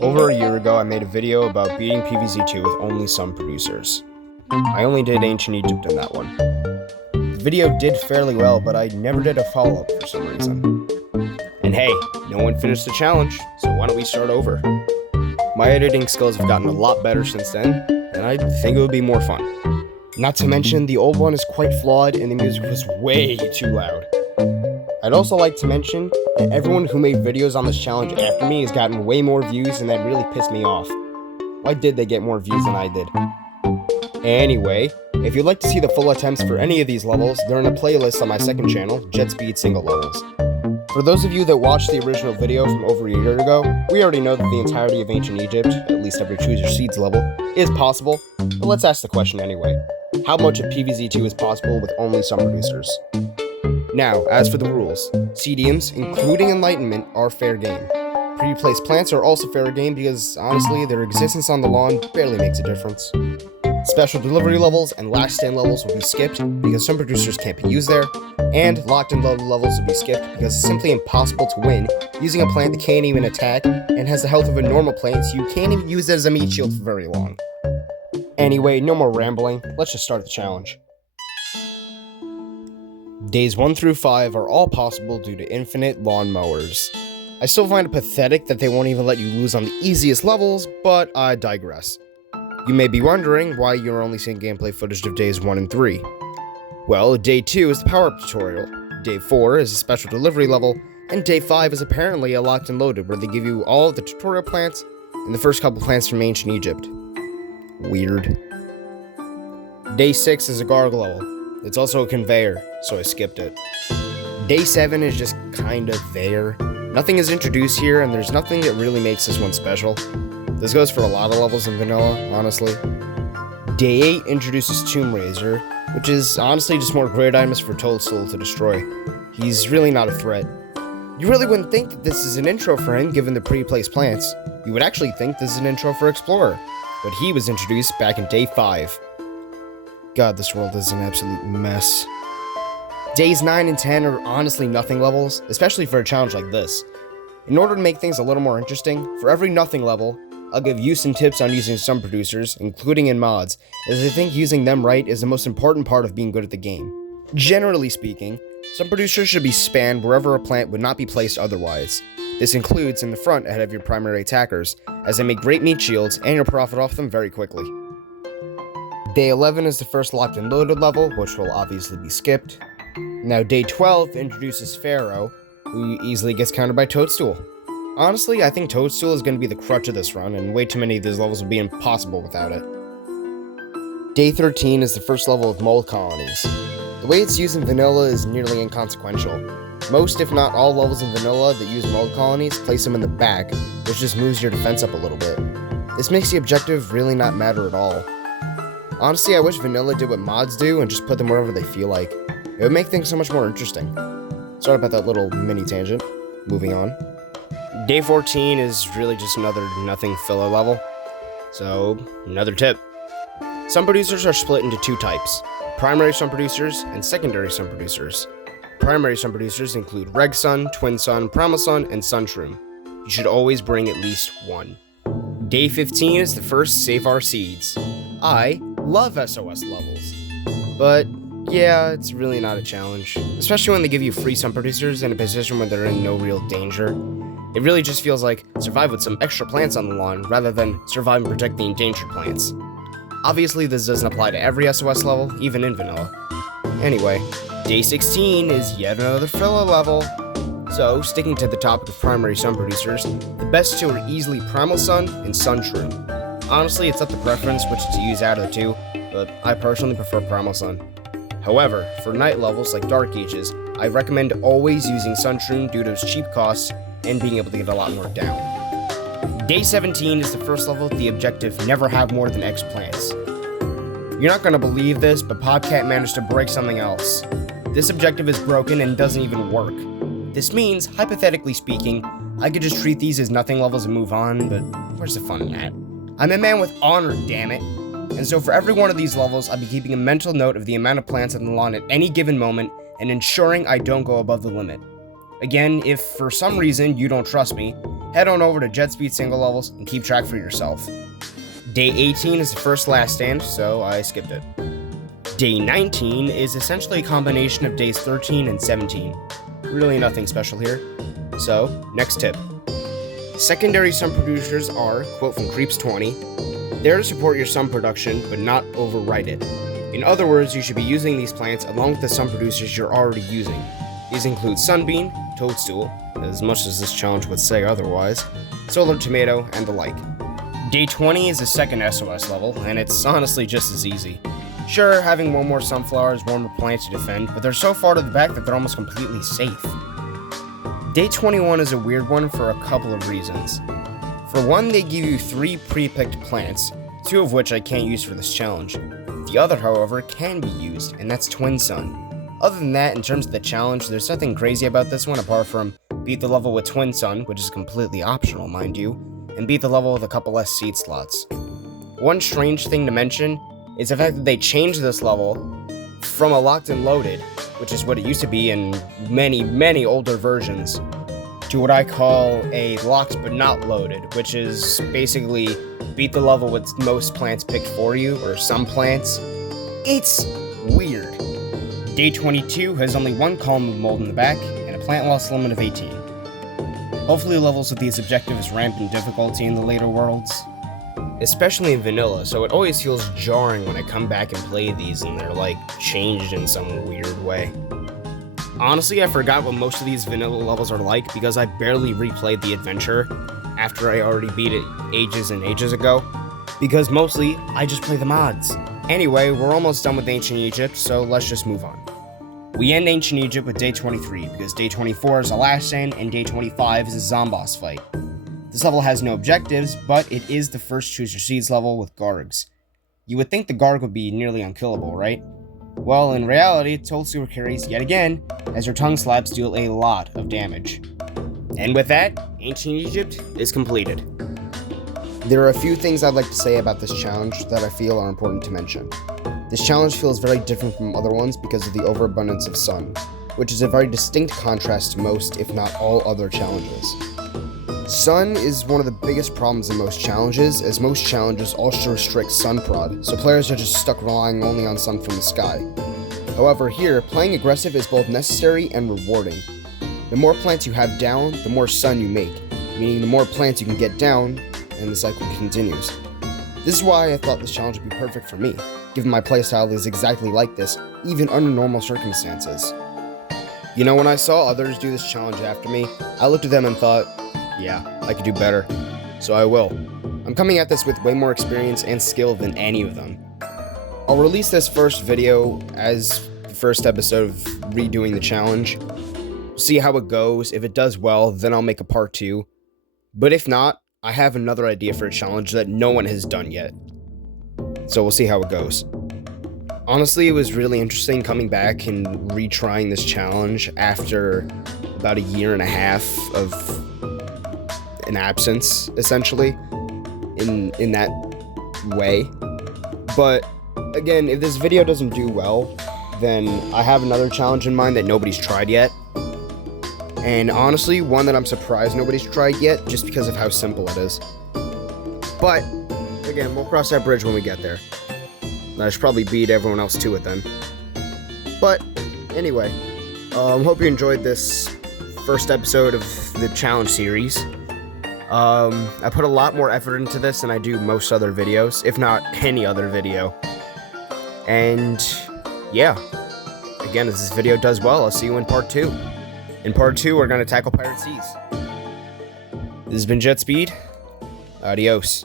Over a year ago, I made a video about beating PvZ2 with only some producers. I only did Ancient Egypt in that one. The video did fairly well, but I never did a follow-up for some reason. And hey, no one finished the challenge, so why don't we start over? My editing skills have gotten a lot better since then, and I think it would be more fun. Not to mention, the old one is quite flawed and the music was way too loud. I'd also like to mention that everyone who made videos on this challenge after me has gotten way more views, and that really pissed me off. Why did they get more views than I did? Anyway, if you'd like to see the full attempts for any of these levels, they're in a playlist on my second channel, Jet Speed Single Levels. For those of you that watched the original video from over a year ago, we already know that the entirety of Ancient Egypt, at least every Choose Your Seeds level, is possible, but let's ask the question anyway. How much of PvZ2 is possible with only some producers? Now, as for the rules, CDMs, including Enlightenment, are fair game. Pre-placed plants are also fair game because, honestly, their existence on the lawn barely makes a difference. Special delivery levels and last stand levels will be skipped because some producers can't be used there, and locked and loaded levels will be skipped because it's simply impossible to win using a plant that can't even attack and has the health of a normal plant, so you can't even use it as a meat shield for very long. Anyway, no more rambling, let's just start the challenge. Days 1 through 5 are all possible due to infinite lawn mowers. I still find it pathetic that they won't even let you lose on the easiest levels, but I digress. You may be wondering why you're only seeing gameplay footage of days 1 and 3. Well, day 2 is the power-up tutorial, day 4 is a special delivery level, and day 5 is apparently a locked and loaded where they give you all of the tutorial plants and the first couple plants from Ancient Egypt. Weird. Day 6 is a gargle level. It's also a conveyor, so I skipped it. Day 7 is just kinda there. Nothing is introduced here, and there's nothing that really makes this one special. This goes for a lot of levels in vanilla, honestly. Day 8 introduces Tomb Raiser, which is honestly just more great items for Toadstool to destroy. He's really not a threat. You really wouldn't think that this is an intro for him given the pre-placed plants. You would actually think this is an intro for Explorer, but he was introduced back in day 5. God, this world is an absolute mess. Days 9 and 10 are honestly nothing levels, especially for a challenge like this. In order to make things a little more interesting, for every nothing level, I'll give you some tips on using some producers, including in mods, as I think using them right is the most important part of being good at the game. Generally speaking, some producers should be spanned wherever a plant would not be placed otherwise. This includes in the front ahead of your primary attackers, as they make great meat shields and you'll profit off them very quickly. Day 11 is the first locked and loaded level, which will obviously be skipped. Now day 12 introduces Pharaoh, who easily gets countered by Toadstool. Honestly, I think Toadstool is going to be the crutch of this run, and way too many of these levels will be impossible without it. Day 13 is the first level of mold colonies. The way it's used in vanilla is nearly inconsequential. Most, if not all, levels in vanilla that use mold colonies place them in the back, which just moves your defense up a little bit. This makes the objective really not matter at all. Honestly, I wish vanilla did what mods do and just put them wherever they feel like. It would make things so much more interesting. Sorry about that little mini tangent. Moving on. Day 14 is really just another nothing filler level. So, another tip. Sun producers are split into two types. Primary sun producers and secondary sun producers. Primary sun producers include Reg Sun, Twin Sun, Primal Sun, and Sunshroom. You should always bring at least one. Day 15 is the first Save Our Seeds. I love SOS levels, but yeah, it's really not a challenge, especially when they give you free sun producers in a position where they're in no real danger. It really just feels like survive with some extra plants on the lawn rather than survive and protect the endangered plants. Obviously, this doesn't apply to every SOS level, even in vanilla. Anyway, day 16 is yet another filler level. So, sticking to the topic of primary sun producers, the best two are easily Primal Sun and Sunshroom. Honestly, it's up to preference which to use out of the two, but I personally prefer Primal Sun. However, for night levels like Dark Ages, I recommend always using Sunshroom due to its cheap costs and being able to get a lot more down. Day 17 is the first level with the objective never have more than X plants. You're not going to believe this, but Podcat managed to break something else. This objective is broken and doesn't even work. This means, hypothetically speaking, I could just treat these as nothing levels and move on, but where's the fun in that? I'm a man with honor, damn it. And so for every one of these levels, I'll be keeping a mental note of the amount of plants on the lawn at any given moment and ensuring I don't go above the limit. Again, if for some reason you don't trust me, head on over to Jet Speed single levels and keep track for yourself. Day 18 is the first last stand, so I skipped it. Day 19 is essentially a combination of days 13 and 17. Really nothing special here. So, next tip. Secondary sun producers are, quote from Creeps20, there to support your sun production but not override it. In other words, you should be using these plants along with the sun producers you're already using. These include Sunbeam, Toadstool, as much as this challenge would say otherwise, Solar Tomato, and the like. Day 20 is the second SOS level, and it's honestly just as easy. Sure, having one more sunflower is one more plant to defend, but they're so far to the back that they're almost completely safe. Day 21 is a weird one for a couple of reasons. For one, they give you 3 pre-picked plants, 2 of which I can't use for this challenge. The other, however, can be used, and that's Twin Sun. Other than that, in terms of the challenge, there's nothing crazy about this one apart from beat the level with Twin Sun, which is completely optional, mind you, and beat the level with a couple less seed slots. One strange thing to mention is the fact that they changed this level from a locked and loaded, which is what it used to be in many older versions, to what I call a locked but not loaded, which is basically beat the level with most plants picked for you, or some plants. It's weird. Day 22 has only 1 column of mold in the back, and a plant loss limit of 18. Hopefully levels with these objectives ramp in difficulty in the later worlds, especially in vanilla, so it always feels jarring when I come back and play these and they're like changed in some weird way. Honestly, I forgot what most of these vanilla levels are like because I barely replayed the adventure after I already beat it ages and ages ago, because mostly I just play the mods. Anyway, we're almost done with Ancient Egypt, so let's just move on. We end Ancient Egypt with Day 23, because Day 24 is the last stand, and Day 25 is a Zomboss fight. This level has no objectives, but it is the first Choose Your Seeds level with Gargs. You would think the Garg would be nearly unkillable, right? Well, in reality, Toadstool carries yet again, as her tongue slaps deal a lot of damage. And with that, Ancient Egypt is completed. There are a few things I'd like to say about this challenge that I feel are important to mention. This challenge feels very different from other ones because of the overabundance of sun, which is a very distinct contrast to most, if not all, other challenges. Sun is one of the biggest problems in most challenges, as most challenges also restrict sun prod, so players are just stuck relying only on sun from the sky. However, here, playing aggressive is both necessary and rewarding. The more plants you have down, the more sun you make, meaning the more plants you can get down, and the cycle continues. This is why I thought this challenge would be perfect for me, given my playstyle is exactly like this, even under normal circumstances. You know, when I saw others do this challenge after me, I looked at them and thought, yeah, I could do better, so I will. I'm coming at this with way more experience and skill than any of them. I'll release this first video as the first episode of redoing the challenge. We'll see how it goes. If it does well, then I'll make a part 2. But if not, I have another idea for a challenge that no one has done yet. So we'll see how it goes. Honestly, it was really interesting coming back and retrying this challenge after about 1.5 years of an absence, essentially, in that way. But again, if this video doesn't do well, then I have another challenge in mind that nobody's tried yet. And honestly, one that I'm surprised nobody's tried yet, just because of how simple it is. But again, we'll cross that bridge when we get there. I should probably beat everyone else to it then. But anyway, hope you enjoyed this first episode of the challenge series. I put a lot more effort into this than I do most other videos, if not any other video. And yeah, again, if this video does well, I'll see you in part 2. In part 2, we're going to tackle Pirate Seas. This has been Jet Speed. Adios.